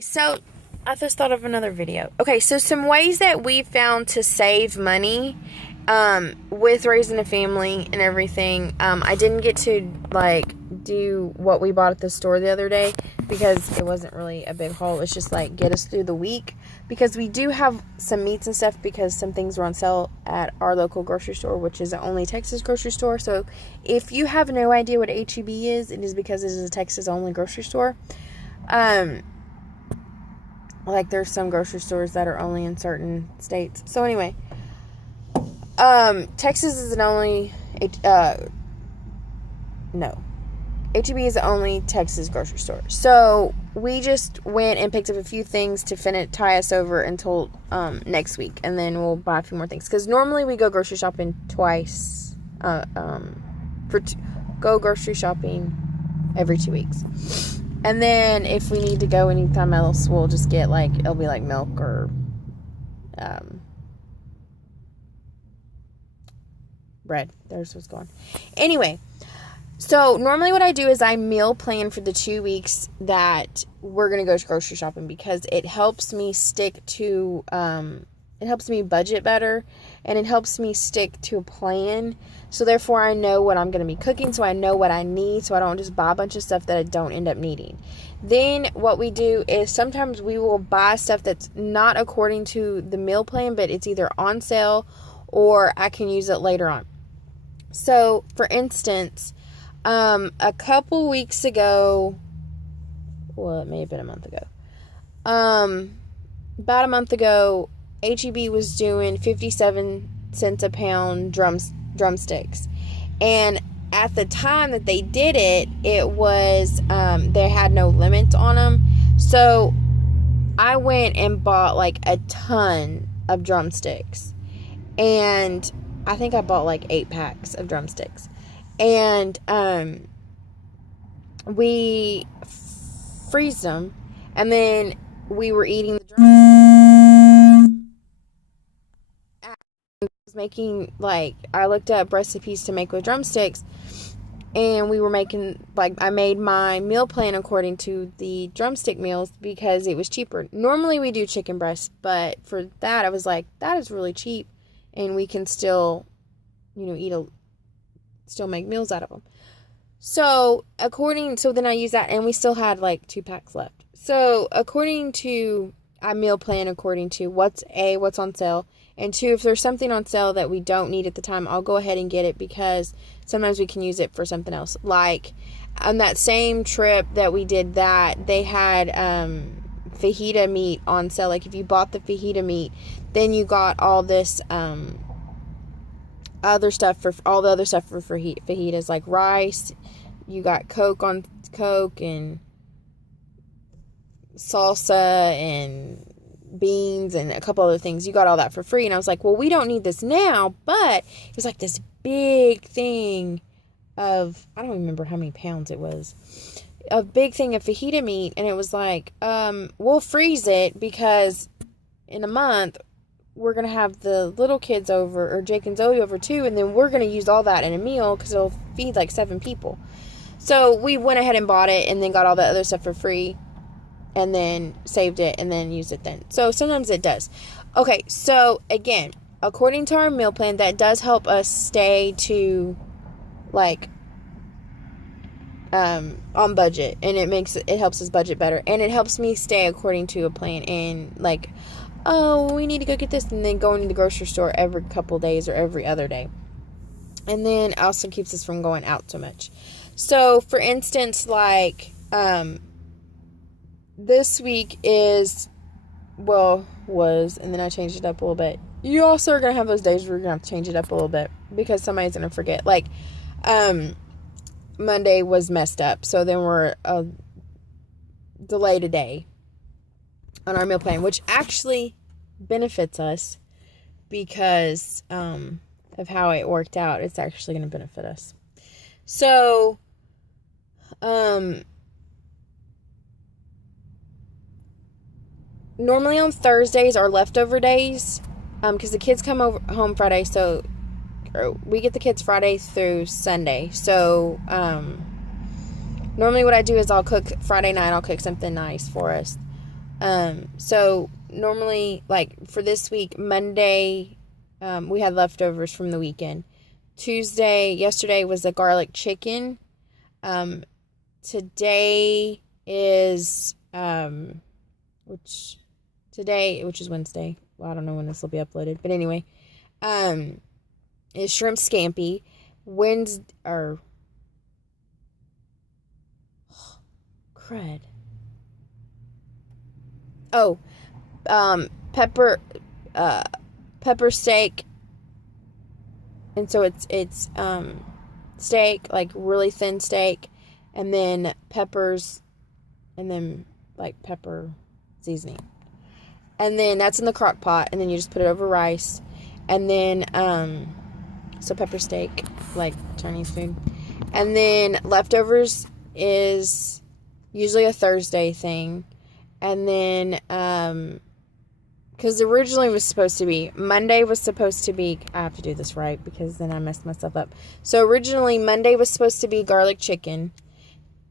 So, I just thought of another video. Okay, so some ways that we found to save money with raising a family and everything. I didn't get to, do what we bought at the store the other day because it wasn't really a big haul. It's just, get us through the week. Because we do have some meats and stuff because some things were on sale at our local grocery store, which is the only Texas grocery store. So, if you have no idea what H-E-B is, it is because it is a Texas-only grocery store. There's some grocery stores that are only in certain states. So anyway, Texas is H-E-B is the only Texas grocery store. So we just went and picked up a few things to tie us over until next week, and then we'll buy a few more things. Because normally we go grocery shopping twice. Go grocery shopping every 2 weeks. And then if we need to go anytime else, we'll just get it'll be milk or bread. There's what's going. Anyway, so normally what I do is I meal plan for the 2 weeks that we're going to go grocery shopping because it helps me stick to, it helps me budget better and it helps me stick to a plan. So therefore I know what I'm going to be cooking, so I know what I need, so I don't just buy a bunch of stuff that I don't end up needing. Then what we do is sometimes we will buy stuff that's not according to the meal plan, but it's either on sale or I can use it later on. So for instance, a couple weeks ago, well, it may have been a month ago, about a month ago, H-E-B was doing 57 cents a pound drumsticks. And at the time that they did it, it was, they had no limit on them. So I went and bought a ton of drumsticks. And I think I bought 8 packs of drumsticks. And we freezed them. And then we were eating the drumsticks. Making I looked up recipes to make with drumsticks, and we were making I made my meal plan according to the drumstick meals because it was cheaper. Normally we do chicken breasts, but for that I was that is really cheap and we can still still make meals out of them. So then I used that, and we still had 2 packs left. So I meal plan according to what's on sale, and 2, if there's something on sale that we don't need at the time, I'll go ahead and get it because sometimes we can use it for something else. On that same trip that we did they had fajita meat on sale. If you bought the fajita meat, then you got all this other stuff for fajitas, like rice. You got Coke and salsa and beans and a couple other things. You got all that for free. And I was well, we don't need this now, but it was this big thing of, I don't remember how many pounds it was, a big thing of fajita meat. And it was we'll freeze it because in a month we're going to have the little kids over, or Jake and Zoe over too. And then we're going to use all that in a meal because it'll feed 7 people. So we went ahead and bought it and then got all the other stuff for free. And then saved it and then used it then. So sometimes it does. Okay, so again, according to our meal plan, that does help us stay to on budget, and it helps us budget better, and it helps me stay according to a plan, and oh, we need to go get this, and then going to the grocery store every couple days or every other day. And then it also keeps us from going out so much. So for instance, this week was, and then I changed it up a little bit. You also are going to have those days where you're going to have to change it up a little bit because somebody's going to forget. Monday was messed up, so then we're delayed a day on our meal plan, which actually benefits us because of how it worked out. It's actually going to benefit us. So, normally on Thursdays are leftover days, because the kids come home Friday, so we get the kids Friday through Sunday. So normally what I do is I'll cook Friday night. I'll cook something nice for us, So normally, like for this week, Monday, we had leftovers from the weekend. Yesterday was a garlic chicken. Today is, which is Wednesday. Well, I don't know when this will be uploaded, but anyway, is shrimp scampi. Crud. Oh, pepper steak. And so it's steak, like really thin steak, and then peppers, and then like pepper seasoning. And then that's in the crock pot, and then you just put it over rice. And then so pepper steak, like Chinese food. And then leftovers is usually a Thursday thing. And then because originally Monday was supposed to be, I have to do this right because then I messed myself up. So originally Monday was supposed to be garlic chicken.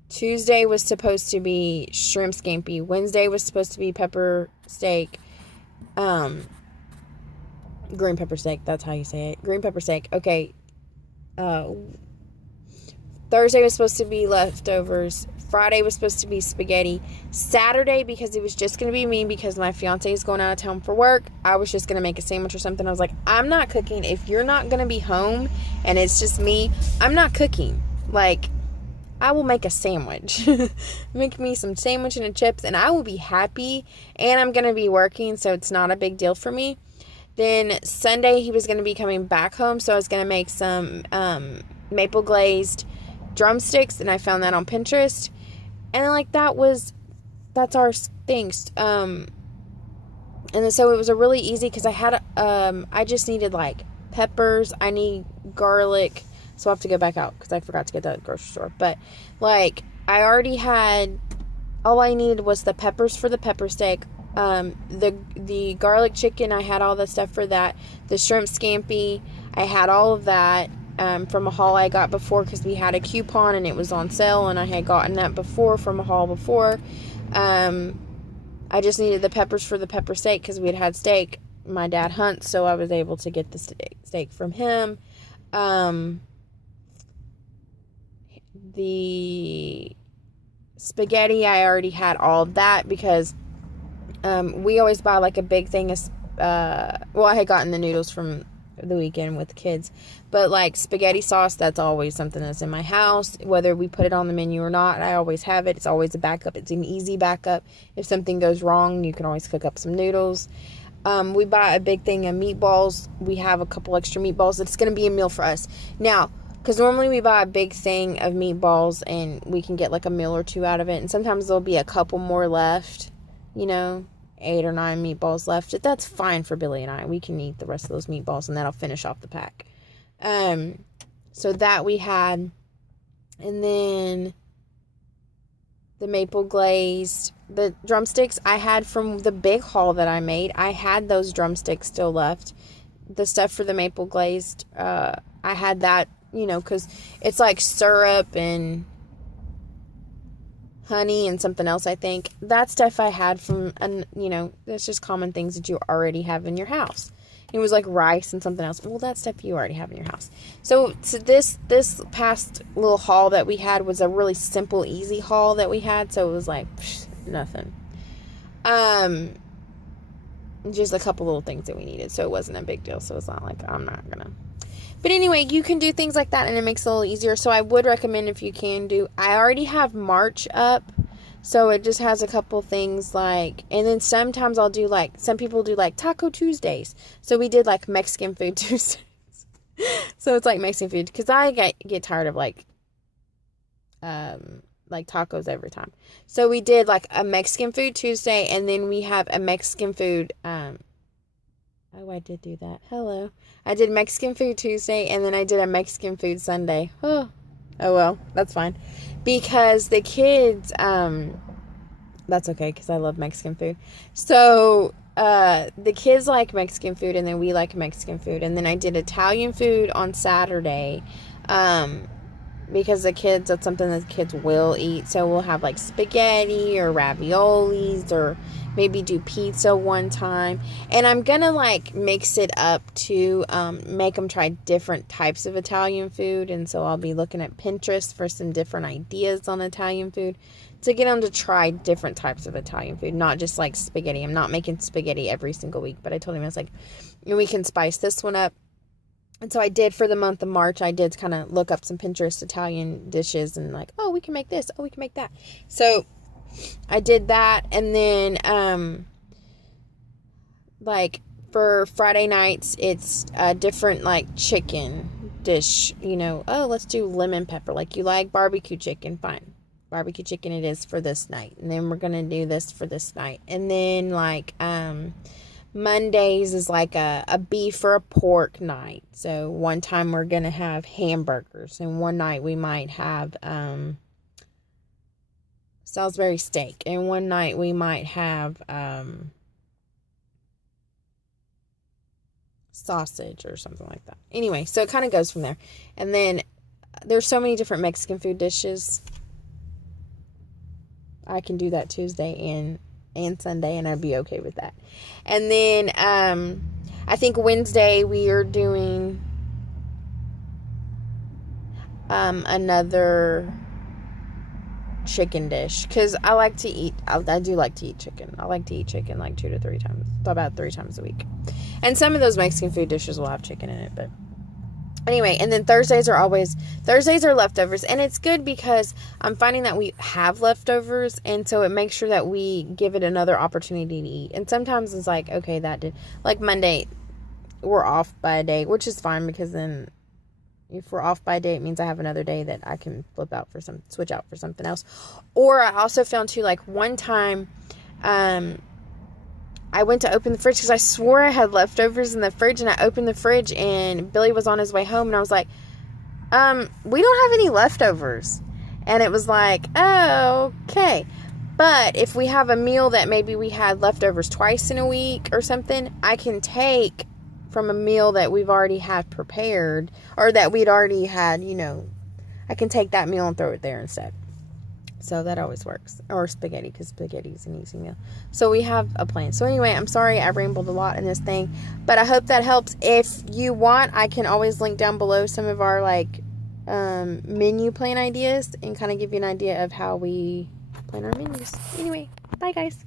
Tuesday was supposed to be shrimp scampi. Wednesday was supposed to be pepper steak. Green pepper steak, that's how you say it. Green pepper steak. Okay. Thursday was supposed to be leftovers. Friday was supposed to be spaghetti. Saturday, because it was just going to be me because my fiance is going out of town for work, I was just going to make a sandwich or something. I was like, I'm not cooking. If you're not going to be home and it's just me, I'm not cooking. Like, I will make a sandwich. Make me some sandwich and a chips and I will be happy. And I'm going to be working, so it's not a big deal for me. Then Sunday, he was going to be coming back home, so I was going to make some maple glazed drumsticks, and I found that on Pinterest. And like that's our things. And then so it was a really easy because I just needed like peppers. I need garlic. So I'll have to go back out because I forgot to get that at the grocery store. But like I already had, all I needed was the peppers for the pepper steak. The garlic chicken, I had all the stuff for that. The shrimp scampi, I had all of that. From a haul I got before because we had a coupon and it was on sale and I had gotten that before from a haul before. I just needed the peppers for the pepper steak because we had steak. My dad hunts, so I was able to get the steak from him. The spaghetti, I already had all of that because we always buy like a big thing of, I had gotten the noodles from the weekend with the kids, but like spaghetti sauce, that's always something that's in my house, whether we put it on the menu or not. I always have it. It's always a backup. It's an easy backup. If something goes wrong, you can always cook up some noodles. We buy a big thing of meatballs. We have a couple extra meatballs. It's going to be a meal for us now, because normally we buy a big thing of meatballs and we can get like a meal or two out of it, and sometimes there'll be a couple more left, 8 or 9 meatballs left. That's fine for Billy and I. We can eat the rest of those meatballs and that'll finish off the pack. So that we had. And then the maple glazed, the drumsticks I had from the big haul that I made. I had those drumsticks still left. The stuff for the maple glazed, I had that, because it's like syrup and honey and something else, I think. That stuff I had from, that's just common things that you already have in your house. It was like rice and something else. Well, that stuff you already have in your house. So this past little haul that we had was a really simple, easy haul that we had. So it was like nothing. Just a couple little things that we needed. So it wasn't a big deal. So it's not like I'm not gonna. But anyway, you can do things like that and it makes it a little easier. So I would recommend, if you can do, I already have March up. So it just has a couple things like, and then sometimes I'll do like, some people do like Taco Tuesdays. So we did like Mexican food Tuesdays. So it's like Mexican food, because I get tired of like tacos every time. So we did like a Mexican food Tuesday, and then we have a Mexican food, I did do that. Hello. I did Mexican food Tuesday, and then I did a Mexican food Sunday. Oh well, that's fine. Because the kids, that's okay, because I love Mexican food. So, the kids like Mexican food, and then we like Mexican food. And then I did Italian food on Saturday, because that's something that the kids will eat. So we'll have like spaghetti or raviolis or maybe do pizza one time. And I'm going to like mix it up to make them try different types of Italian food. And so I'll be looking at Pinterest for some different ideas on Italian food to get them to try different types of Italian food, not just like spaghetti. I'm not making spaghetti every single week, but I told him, I was like, we can spice this one up. And so I did for the month of March. I did kind of look up some Pinterest Italian dishes and like, oh, we can make this. Oh, we can make that. So I did that. And then, like for Friday nights, it's a different like chicken dish, you know. Oh, let's do lemon pepper. Like you like barbecue chicken. Fine. Barbecue chicken it is for this night. And then we're going to do this for this night. And then like, Mondays is like a beef or a pork night. So one time we're going to have hamburgers. And one night we might have Salisbury steak. And one night we might have sausage or something like that. Anyway, so it kind of goes from there. And then there's so many different Mexican food dishes. I can do that Tuesday and Sunday, and I'd be okay with that. And then I think Wednesday we are doing another chicken dish, because I like to eat, I do like to eat chicken. I like to eat chicken like 2 to 3 times, about 3 times a week. And some of those Mexican food dishes will have chicken in it, but anyway. And then Thursdays are leftovers, and it's good because I'm finding that we have leftovers, and so it makes sure that we give it another opportunity to eat. And sometimes it's like, okay, that did, like Monday, we're off by a day, which is fine, because then if we're off by a day, it means I have another day that I can switch out for something else. Or I also found too, like one time, I went to open the fridge because I swore I had leftovers in the fridge, and I opened the fridge and Billy was on his way home, and I was like, we don't have any leftovers. And it was like, oh, okay. But if we have a meal that maybe we had leftovers twice in a week or something, I can take from a meal that we've already had prepared, or that we'd already had, you know, I can take that meal and throw it there instead. So that always works. Or spaghetti, because spaghetti is an easy meal. So we have a plan. So anyway, I'm sorry I rambled a lot in this thing, but I hope that helps. If you want, I can always link down below some of our like menu plan ideas and kind of give you an idea of how we plan our menus. Anyway, bye guys.